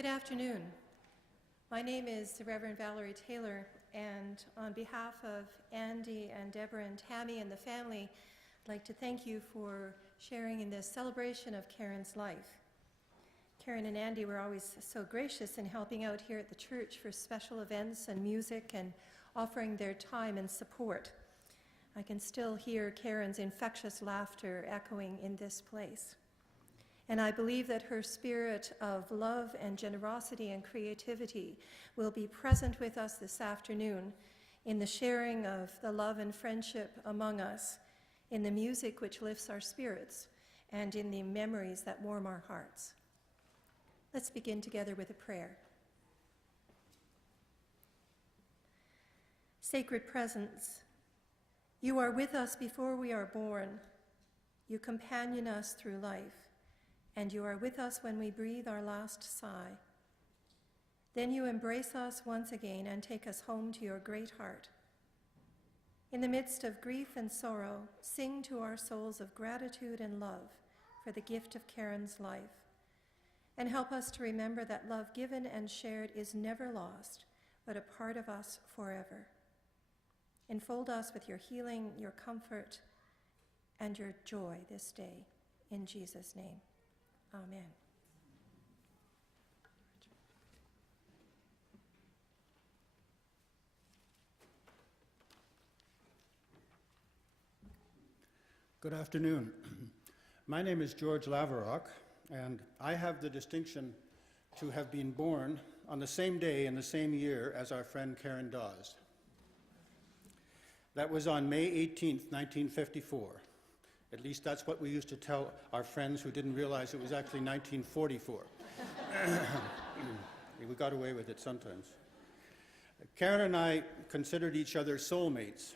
Good afternoon. My name is the Reverend Valerie Taylor, and on behalf of Andy and Deborah and Tammy and the family, I'd like to thank you for sharing in this celebration of Karen's life. Karen and Andy were always so gracious in helping out here at the church for special events and music and offering their time and support. I can still hear Karen's infectious laughter echoing in this place. And I believe that her spirit of love and generosity and creativity will be present with us this afternoon in the sharing of the love and friendship among us, in the music which lifts our spirits, and in the memories that warm our hearts. Let's begin together with a prayer. Sacred Presence, you are with us before we are born. You companion us through life, and you are with us when we breathe our last sigh. Then you embrace us once again and take us home to your great heart. In the midst of grief and sorrow, sing to our souls of gratitude and love for the gift of Karen's life, and help us to remember that love given and shared is never lost, but a part of us forever. Enfold us with your healing, your comfort, and your joy this day. In Jesus' name, amen. Good afternoon. My name is George Laverock, and I have the distinction to have been born on the same day in the same year as our friend Karen Dawes. That was on May 18th, 1954. At least that's what we used to tell our friends who didn't realize it was actually 1944. We got away with it sometimes. Karen and I considered each other soulmates.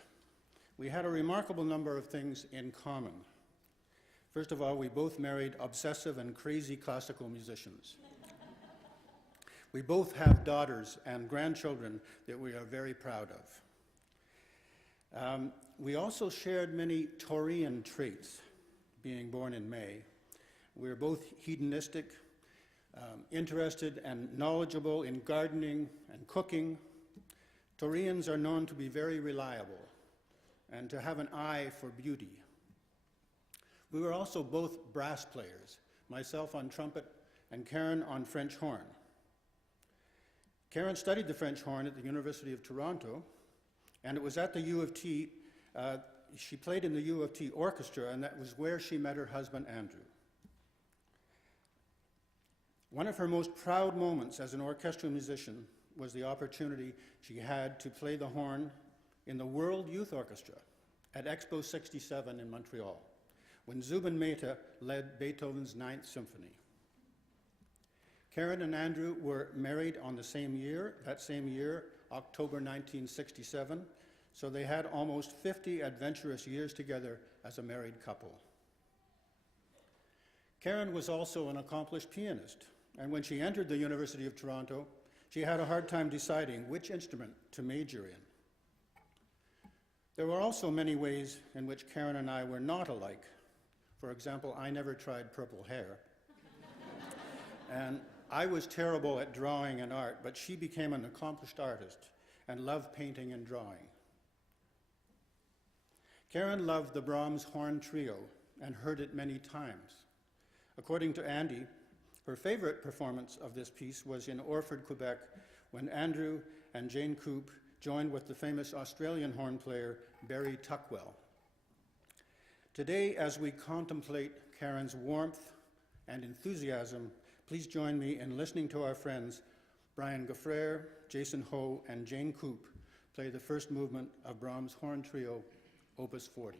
We had a remarkable number of things in common. First of all, we both married obsessive and crazy classical musicians. We both have daughters and grandchildren that we are very proud of. We also shared many Taurian traits, being born in May. We are both hedonistic, interested and knowledgeable in gardening and cooking. Taurians are known to be very reliable and to have an eye for beauty. We were also both brass players, myself on trumpet and Karen on French horn. Karen studied the French horn at the University of Toronto, and it was at the U of T, she played in the U of T orchestra, and that was where she met her husband, Andrew. One of her most proud moments as an orchestral musician was the opportunity she had to play the horn in the World Youth Orchestra at Expo 67 in Montreal, when Zubin Mehta led Beethoven's Ninth Symphony. Karen and Andrew were married on the same year, October 1967, so they had almost 50 adventurous years together as a married couple. Karen was also an accomplished pianist, and when she entered the University of Toronto, she had a hard time deciding which instrument to major in. There were also many ways in which Karen and I were not alike. For example, I never tried purple hair. And I was terrible at drawing and art, but she became an accomplished artist and loved painting and drawing. Karen loved the Brahms Horn Trio and heard it many times. According to Andy, her favorite performance of this piece was in Orford, Quebec, when Andrew and Jane Coop joined with the famous Australian horn player Barry Tuckwell. Today, as we contemplate Karen's warmth and enthusiasm, please join me in listening to our friends Brian Gaffrere, Jason Ho, and Jane Coop play the first movement of Brahms' Horn Trio, Opus 40.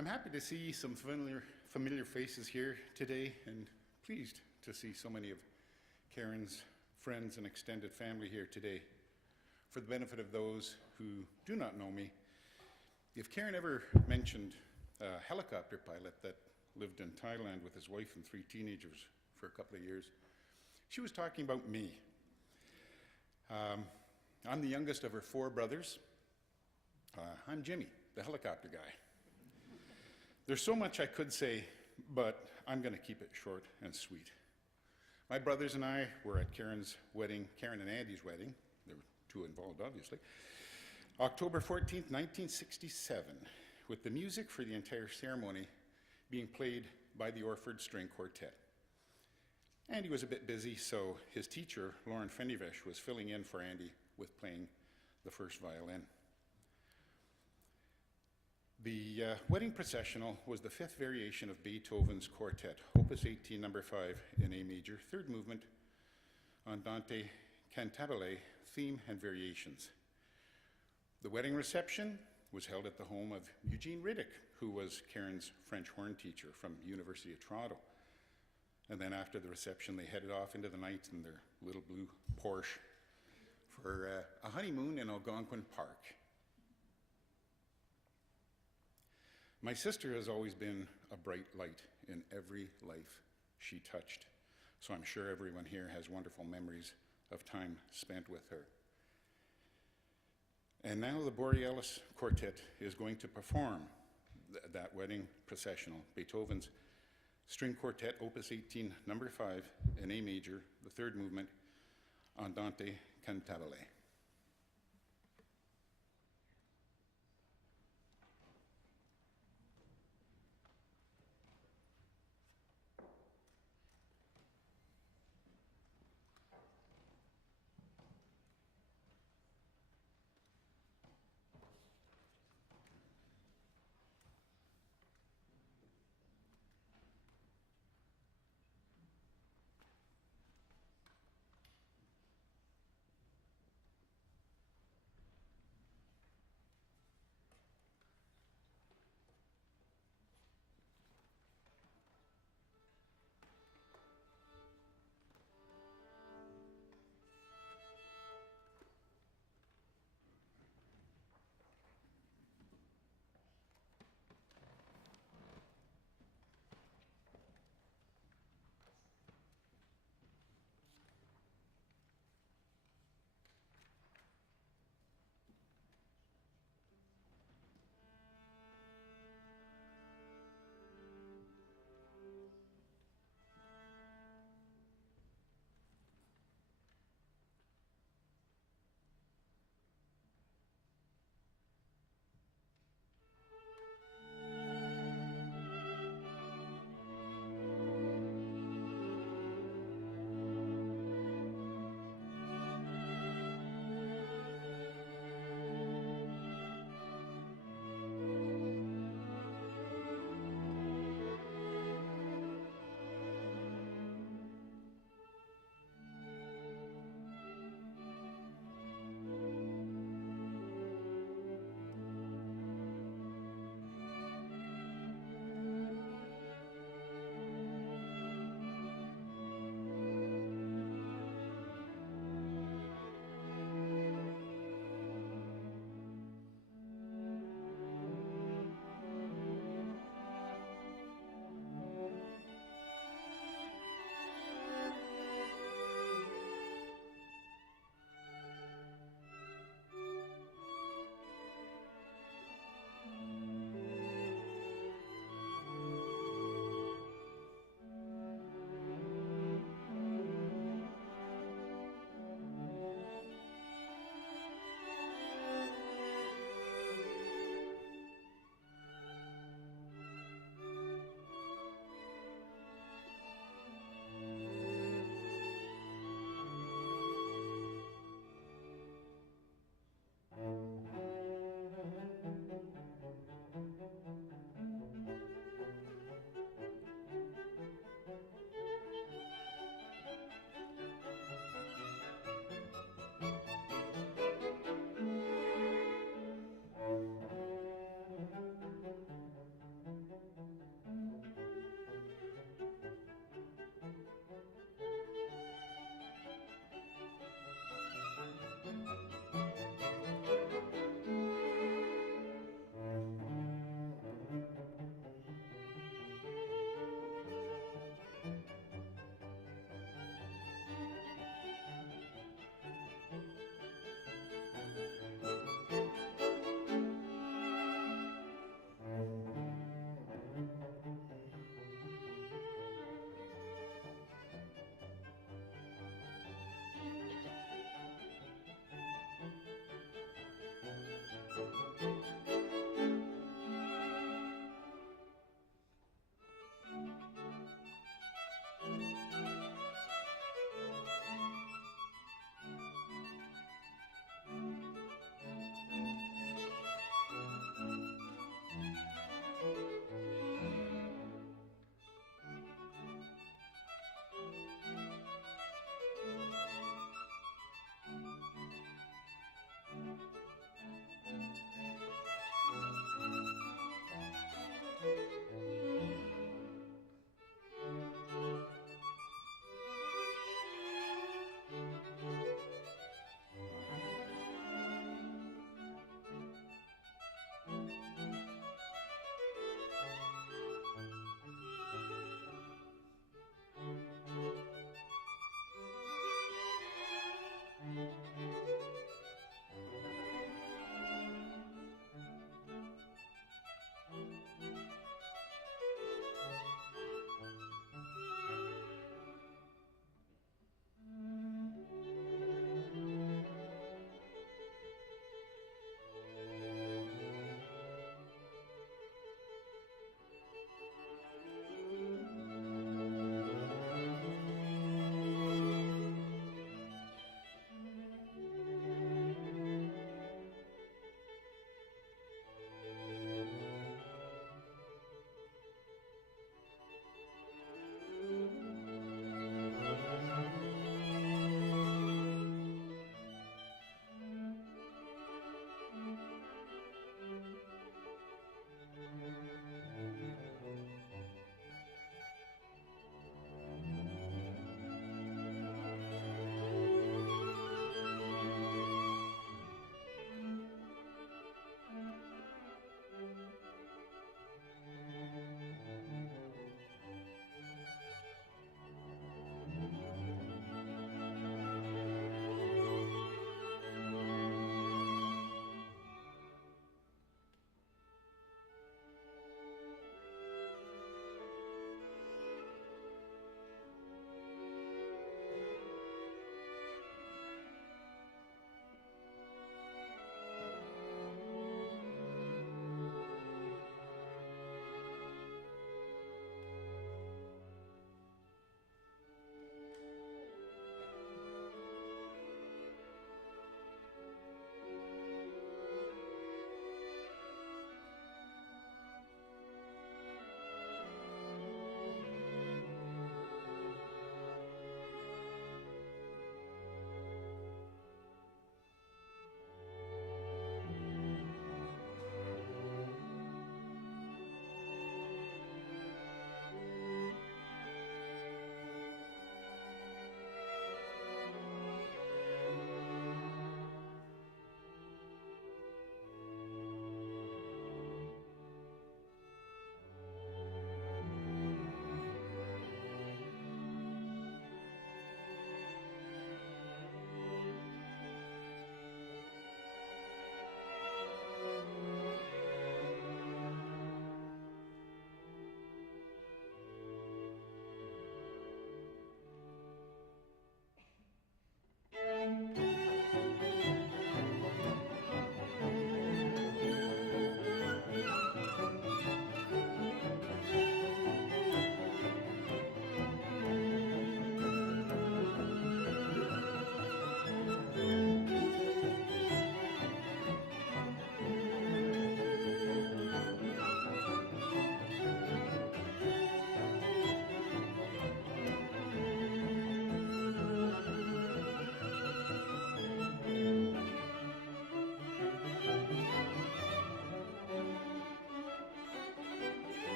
I'm happy to see some familiar faces here today, and pleased to see so many of Karen's friends and extended family here today. For the benefit of those who do not know me, if Karen ever mentioned a helicopter pilot that lived in Thailand with his wife and 3 teenagers for a couple of years, she was talking about me. I'm the youngest of her 4 brothers. I'm Jimmy, the helicopter guy. There's so much I could say, but I'm going to keep it short and sweet. My brothers and I were at Karen's wedding, Karen and Andy's wedding. There were 2 involved, obviously. October 14th, 1967, with the music for the entire ceremony being played by the Orford String Quartet. Andy was a bit busy, so his teacher, Lauren Fendivesh, was filling in for Andy with playing the first violin. The wedding processional was the 5th variation of Beethoven's quartet, Opus 18, number 5 in A major, 3rd movement, Andante cantabile, theme and variations. The wedding reception was held at the home of Eugene Riddick, who was Karen's French horn teacher from University of Toronto. And then after the reception, they headed off into the night in their little blue Porsche for a honeymoon in Algonquin Park. My sister has always been a bright light in every life she touched, so I'm sure everyone here has wonderful memories of time spent with her. And now the Borealis Quartet is going to perform that wedding processional, Beethoven's String Quartet, Opus 18, number 5 in A major, the 3rd movement, Andante cantabile.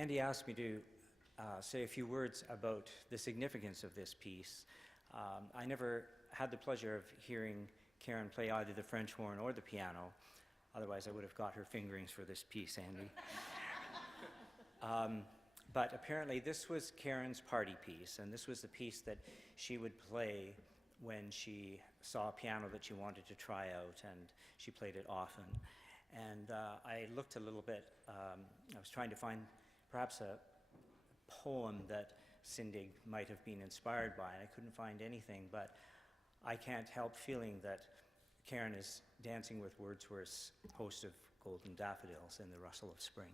Andy asked me to say a few words about the significance of this piece. I never had the pleasure of hearing Karen play either the French horn or the piano. Otherwise, I would have got her fingerings for this piece, Andy. But apparently, this was Karen's party piece, and this was the piece that she would play when she saw a piano that she wanted to try out, and she played it often. And I looked a little bit, I was trying to find perhaps a poem that Syndig might have been inspired by, and I couldn't find anything, but I can't help feeling that Karen is dancing with Wordsworth's host of golden daffodils in the rustle of spring.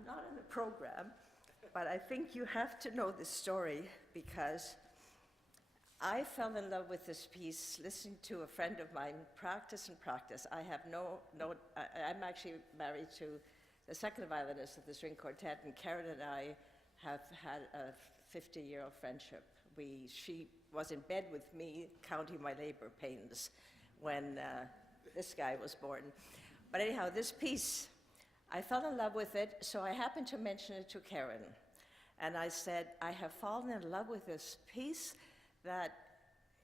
I'm not in the program, but I think you have to know this story because I fell in love with this piece listening to a friend of mine practice and practice. I have I'm actually married to the second violinist of the string quartet, and Karen and I have had a 50-year-old friendship. She was in bed with me counting my labor pains when this guy was born. But anyhow, this piece, I fell in love with it, so I happened to mention it to Karen. And I said, I have fallen in love with this piece that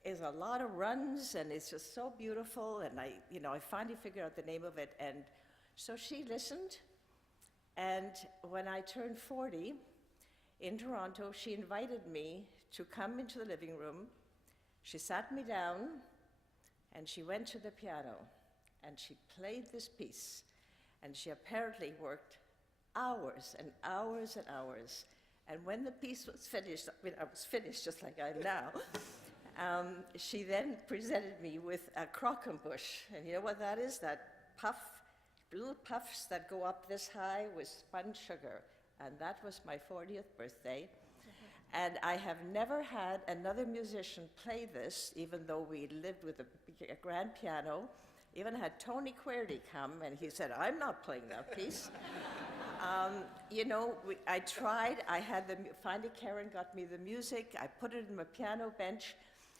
is a lot of runs, and it's just so beautiful, and I finally figured out the name of it, and so she listened, and when I turned 40, in Toronto, she invited me to come into the living room. She sat me down, and she went to the piano, and she played this piece, and she apparently worked hours and hours and hours. And when the piece was finished, I mean, I was finished just like I am now, she then presented me with a croquembouche. And you know what that is? That puff, little puffs that go up this high with spun sugar. And that was my 40th birthday. And I have never had another musician play this, even though we lived with a grand piano. Even had Tony Querdy come, and he said, I'm not playing that piece. You know, I tried. Finally Karen got me the music. I put it in my piano bench.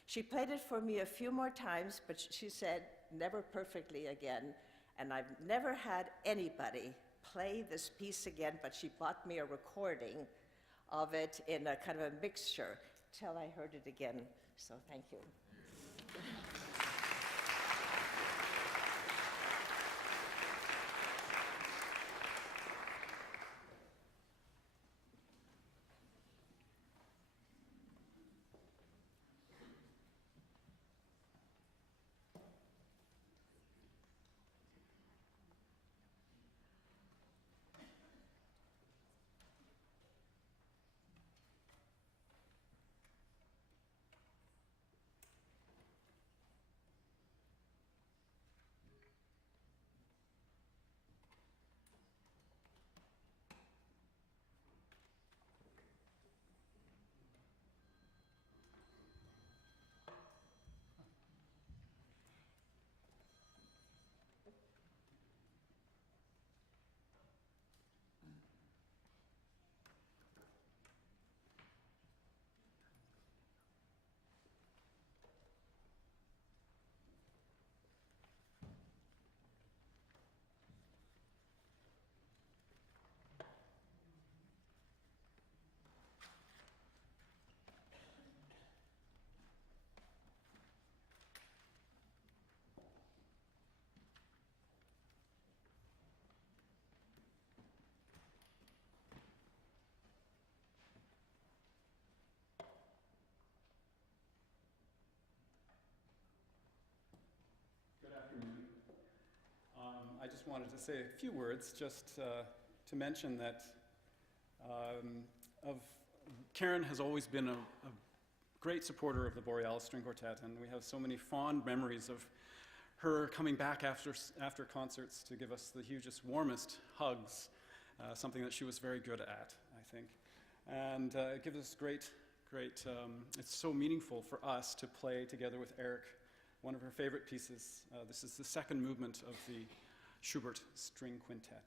She played it for me a few more times, but she said, never perfectly again. And I've never had anybody play this piece again, but she bought me a recording of it in a kind of a mixture till I heard it again. So thank you. I just wanted to say a few words just to mention that Karen has always been a great supporter of the Borealis String Quartet, and we have so many fond memories of her coming back after concerts to give us the hugest, warmest hugs, something that she was very good at, I think. And it gives us great, it's so meaningful for us to play together with Eric one of her favorite pieces. This is the second movement of the Schubert String Quintet.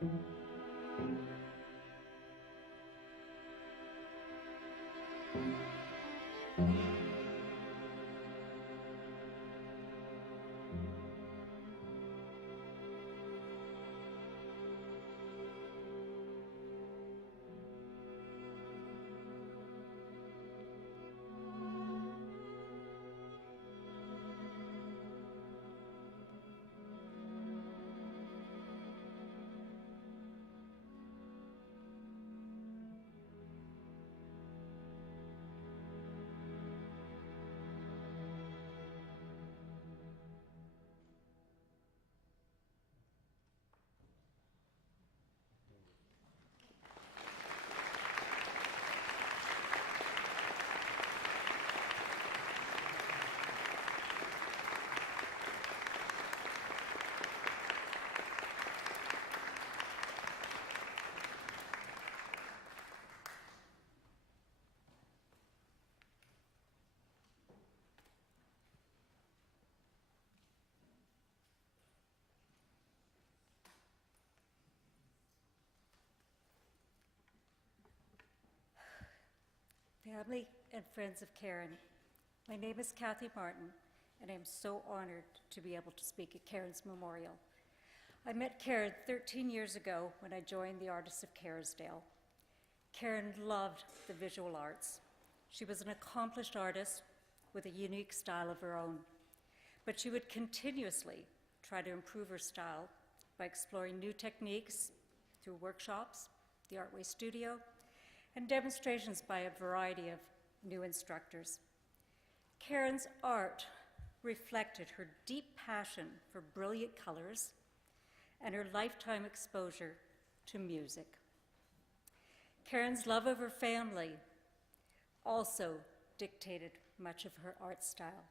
Family and friends of Karen, my name is Kathy Martin, and I'm so honored to be able to speak at Karen's memorial. I met Karen 13 years ago when I joined the Artists of Kerrisdale. Karen loved the visual arts. She was an accomplished artist with a unique style of her own, but she would continuously try to improve her style by exploring new techniques through workshops, the Artway Studio, and demonstrations by a variety of new instructors. Karen's art reflected her deep passion for brilliant colors and her lifetime exposure to music. Karen's love of her family also dictated much of her art style.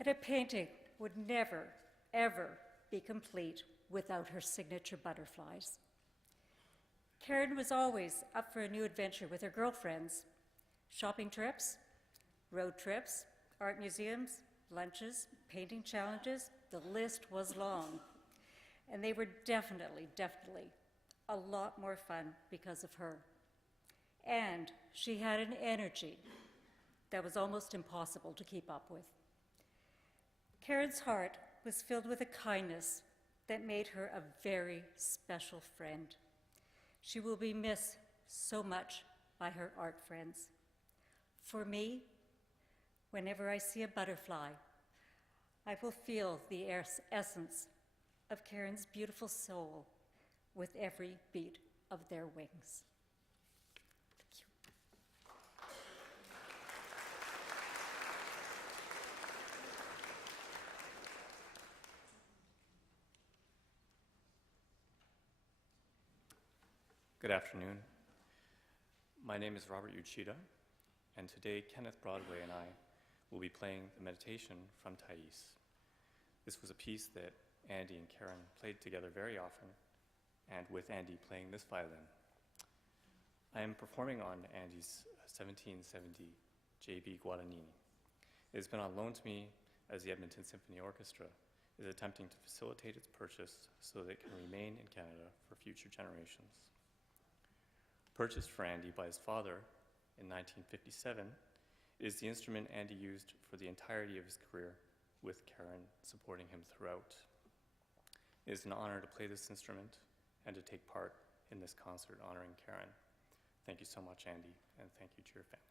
And a painting would never, ever be complete without her signature butterflies. Karen was always up for a new adventure with her girlfriends. Shopping trips, road trips, art museums, lunches, painting challenges, the list was long. And they were definitely a lot more fun because of her. And she had an energy that was almost impossible to keep up with. Karen's heart was filled with a kindness that made her a very special friend. She will be missed so much by her art friends. For me, whenever I see a butterfly, I will feel the essence of Karen's beautiful soul with every beat of their wings. Thank you. Good afternoon. My name is Robert Uchida, and today Kenneth Broadway and I will be playing the meditation from Thais. This was a piece that Andy and Karen played together very often, and with Andy playing this violin. I am performing on Andy's 1770 JB Guadagnini. It has been on loan to me as the Edmonton Symphony Orchestra is attempting to facilitate its purchase so that it can remain in Canada for future generations. Purchased for Andy by his father in 1957, it is the instrument Andy used for the entirety of his career, with Karen supporting him throughout. It is an honor to play this instrument and to take part in this concert honoring Karen. Thank you so much, Andy, and thank you to your family.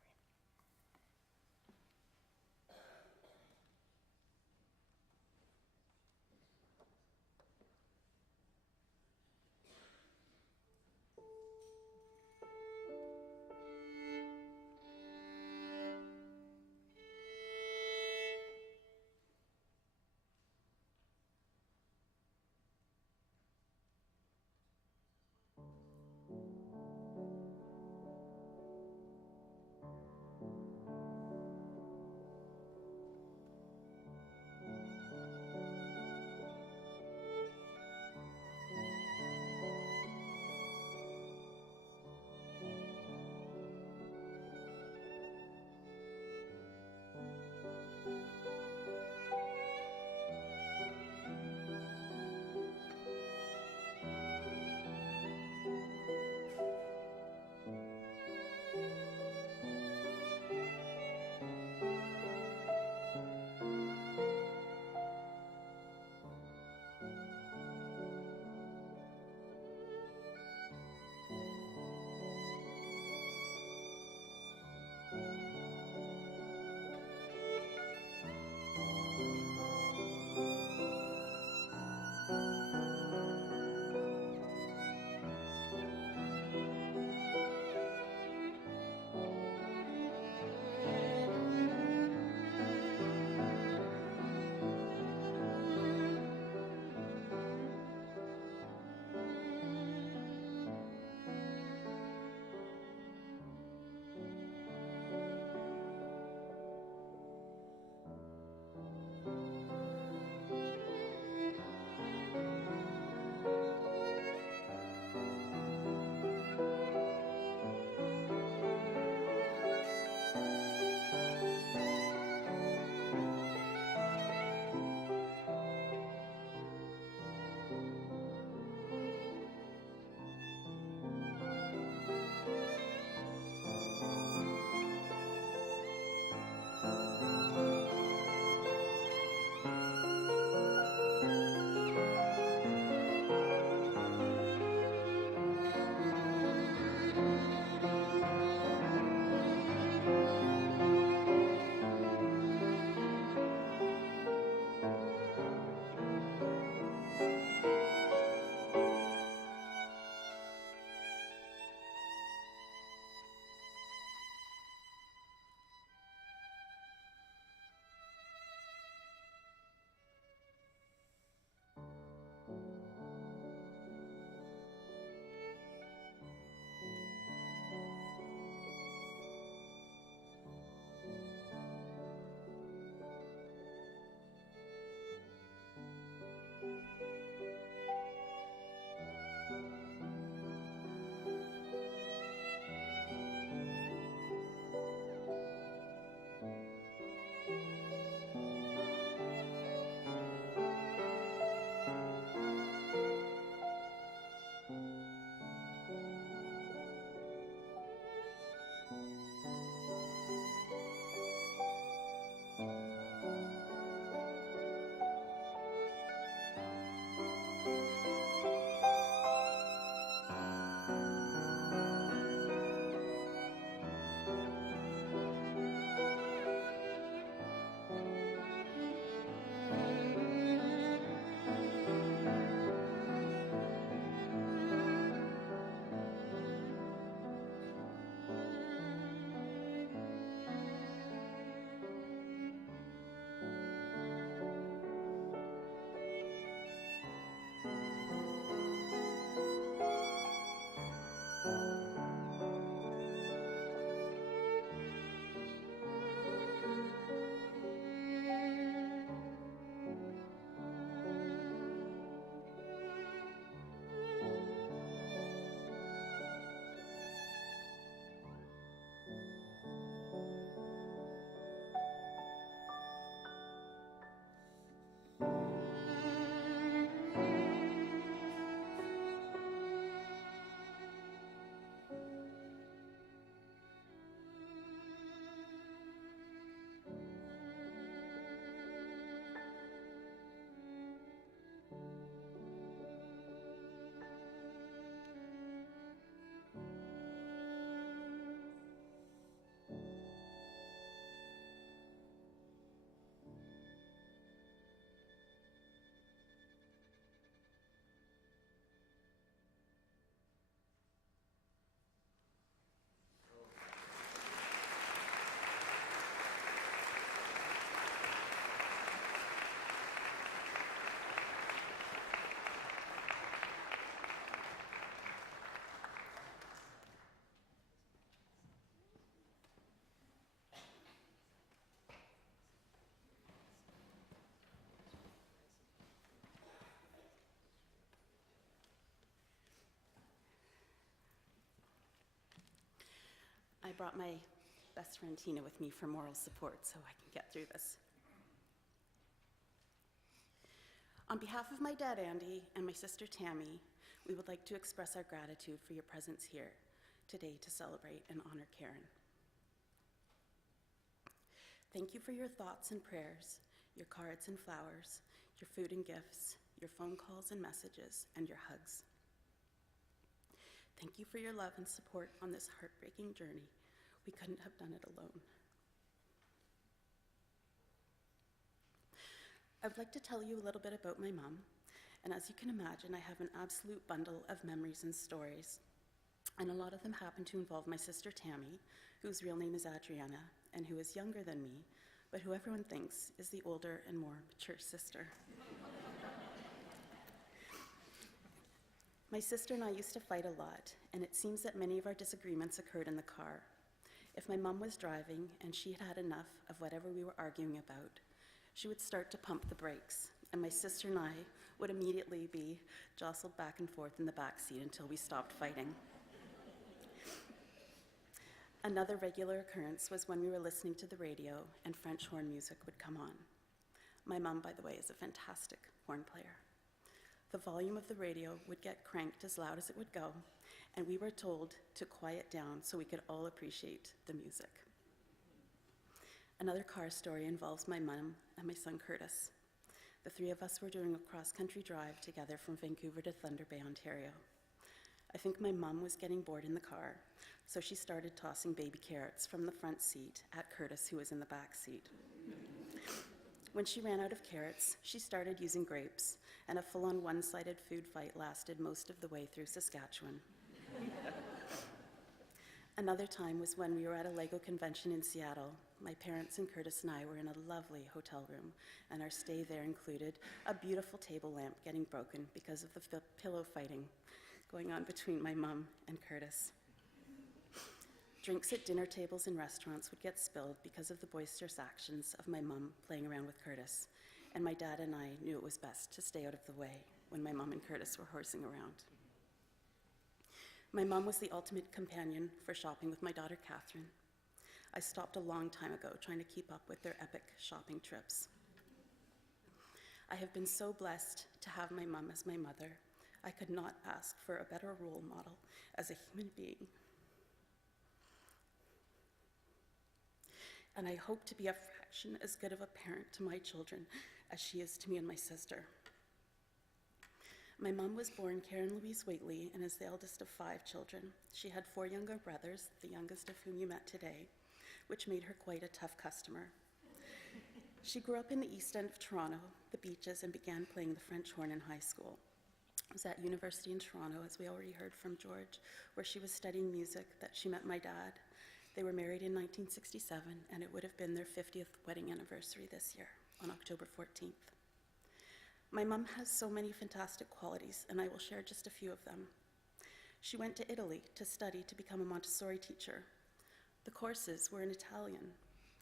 I brought my best friend Tina with me for moral support so I can get through this. On behalf of my dad, Andy, and my sister, Tammy, we would like to express our gratitude for your presence here today to celebrate and honor Karen. Thank you for your thoughts and prayers, your cards and flowers, your food and gifts, your phone calls and messages, and your hugs. Thank you for your love and support on this heartbreaking journey. We couldn't have done it alone. I would like to tell you a little bit about my mom, and as you can imagine, I have an absolute bundle of memories and stories, and a lot of them happen to involve my sister Tammy, whose real name is Adriana, and who is younger than me, but who everyone thinks is the older and more mature sister. My sister and I used to fight a lot, and it seems that many of our disagreements occurred in the car. If my mom was driving and she had had enough of whatever we were arguing about, she would start to pump the brakes, and my sister and I would immediately be jostled back and forth in the back seat until we stopped fighting. Another regular occurrence was when we were listening to the radio and French horn music would come on. My mom, by the way, is a fantastic horn player. The volume of the radio would get cranked as loud as it would go, and we were told to quiet down so we could all appreciate the music. Another car story involves my mom and my son Curtis. The three of us were doing a cross-country drive together from Vancouver to Thunder Bay, Ontario. I think my mom was getting bored in the car, so she started tossing baby carrots from the front seat at Curtis, who was in the back seat. When she ran out of carrots, she started using grapes, and a full-on one-sided food fight lasted most of the way through Saskatchewan. Another time was when we were at a Lego convention in Seattle. My parents and Curtis and I were in a lovely hotel room, and our stay there included a beautiful table lamp getting broken because of the pillow fighting going on between my mom and Curtis. Drinks at dinner tables in restaurants would get spilled because of the boisterous actions of my mom playing around with Curtis, and my dad and I knew it was best to stay out of the way when my mom and Curtis were horsing around. My mom was the ultimate companion for shopping with my daughter, Catherine. I stopped a long time ago trying to keep up with their epic shopping trips. I have been so blessed to have my mom as my mother. I could not ask for a better role model as a human being. And I hope to be a fraction as good of a parent to my children as she is to me and my sister. My mom was born Karen Louise Waitley and is the eldest of 5 children. She had 4 younger brothers, the youngest of whom you met today, which made her quite a tough customer. She grew up in the East End of Toronto, the beaches, and began playing the French horn in high school. It was at university in Toronto, as we already heard from George, where she was studying music, that she met my dad. They were married in 1967, and it would have been their 50th wedding anniversary this year, on October 14th. My mom has so many fantastic qualities, and I will share just a few of them. She went to Italy to study to become a Montessori teacher. The courses were in Italian.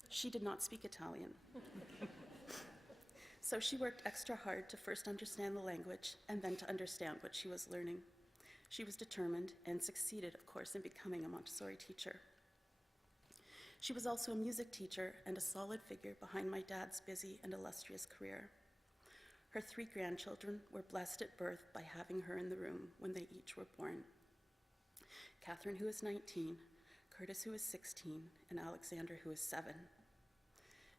She did not speak Italian. So she worked extra hard to first understand the language and then to understand what she was learning. She was determined and succeeded, of course, in becoming a Montessori teacher. She was also a music teacher and a solid figure behind my dad's busy and illustrious career. Her 3 grandchildren were blessed at birth by having her in the room when they each were born. Catherine, who is 19, Curtis, who is 16, and Alexander, who is 7.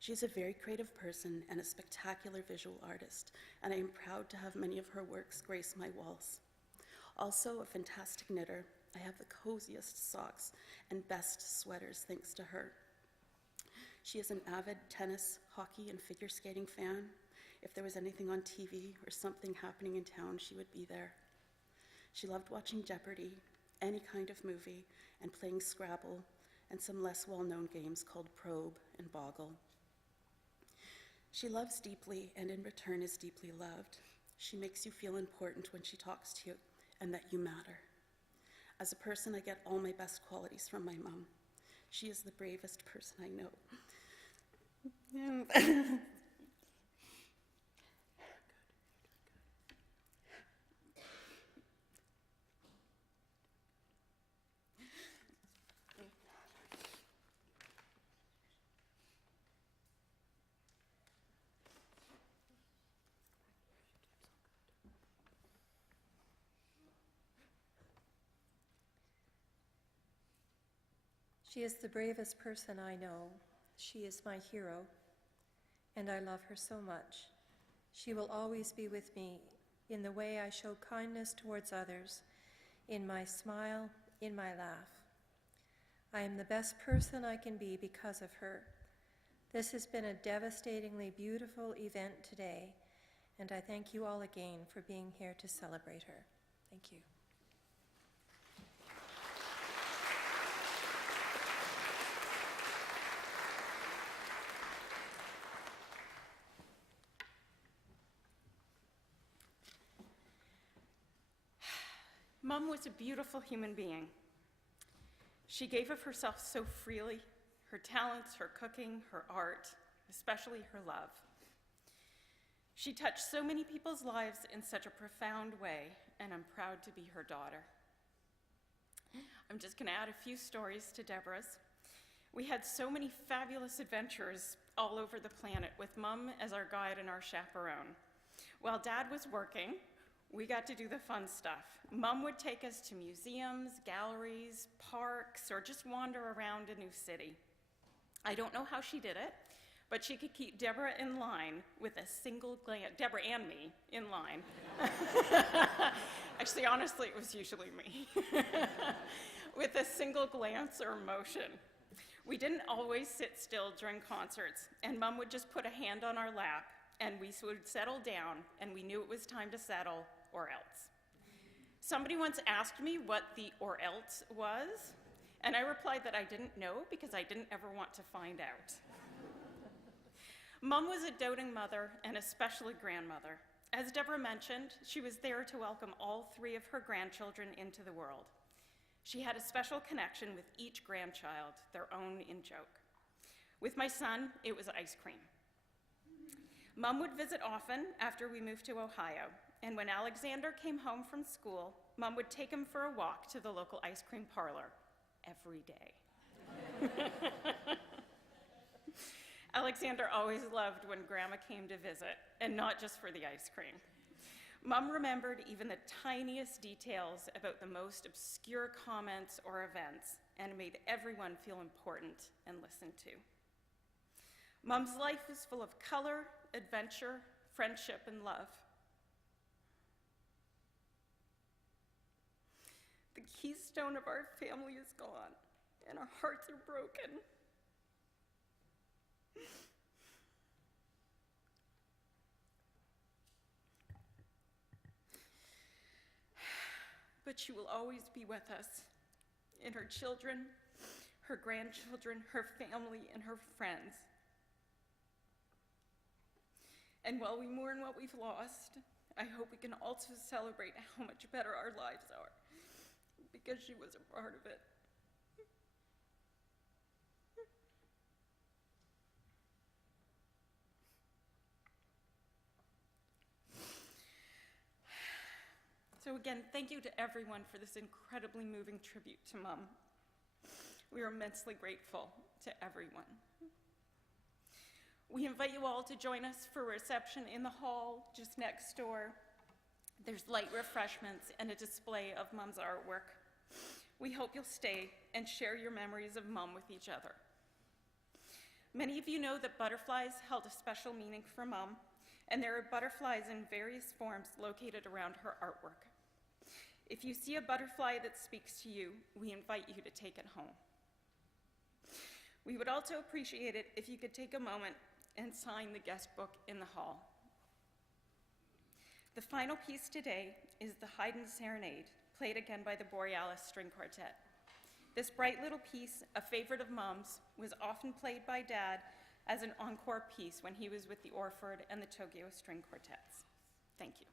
She is a very creative person and a spectacular visual artist, and I am proud to have many of her works grace my walls. Also a fantastic knitter, I have the coziest socks and best sweaters thanks to her. She is an avid tennis, hockey, and figure skating fan. If there was anything on TV or something happening in town, she would be there. She loved watching Jeopardy, any kind of movie, and playing Scrabble, and some less well-known games called Probe and Boggle. She loves deeply and in return is deeply loved. She makes you feel important when she talks to you and that you matter. As a person, I get all my best qualities from my mom. She is the bravest person I know. She is the bravest person I know. She is my hero, and I love her so much. She will always be with me in the way I show kindness towards others, in my smile, in my laugh. I am the best person I can be because of her. This has been a devastatingly beautiful event today, and I thank you all again for being here to celebrate her. Thank you. Mom was a beautiful human being. She gave of herself so freely, her talents, her cooking, her art, especially her love. She touched so many people's lives in such a profound way, and I'm proud to be her daughter. I'm just going to add a few stories to Deborah's. We had so many fabulous adventures all over the planet with Mom as our guide and our chaperone. While Dad was working, we got to do the fun stuff. Mom would take us to museums, galleries, parks, or just wander around a new city. I don't know how she did it, but she could keep Deborah in line with a single glance, Deborah and me in line. Actually, honestly, it was usually me. With a single glance or motion. We didn't always sit still during concerts, and Mom would just put a hand on our lap, and we would settle down, and we knew it was time to settle, or else. Somebody once asked me what the or else was, and I replied that I didn't know because I didn't ever want to find out. Mom was a doting mother and especially grandmother. As Deborah mentioned, she was there to welcome all 3 of her grandchildren into the world. She had a special connection with each grandchild, their own in joke. With my son, it was ice cream. Mom would visit often after we moved to Ohio, and when Alexander came home from school, Mom would take him for a walk to the local ice cream parlor every day. Alexander always loved when Grandma came to visit, and not just for the ice cream. Mom remembered even the tiniest details about the most obscure comments or events, and made everyone feel important and listened to. Mom's life was full of color, adventure, friendship, and love. The keystone of our family is gone, and our hearts are broken. But she will always be with us, in her children, her grandchildren, her family, and her friends. And while we mourn what we've lost, I hope we can also celebrate how much better our lives are, because she was a part of it. So again, thank you to everyone for this incredibly moving tribute to Mom. We are immensely grateful to everyone. We invite you all to join us for a reception in the hall just next door. There's light refreshments and a display of Mom's artwork. We hope you'll stay and share your memories of Mom with each other. Many of you know that butterflies held a special meaning for Mom, and there are butterflies in various forms located around her artwork. If you see a butterfly that speaks to you, we invite you to take it home. We would also appreciate it if you could take a moment and sign the guest book in the hall. The final piece today is the Haydn Serenade, played again by the Borealis String Quartet. This bright little piece, a favorite of Mom's, was often played by Dad as an encore piece when he was with the Orford and the Tokyo String Quartets. Thank you.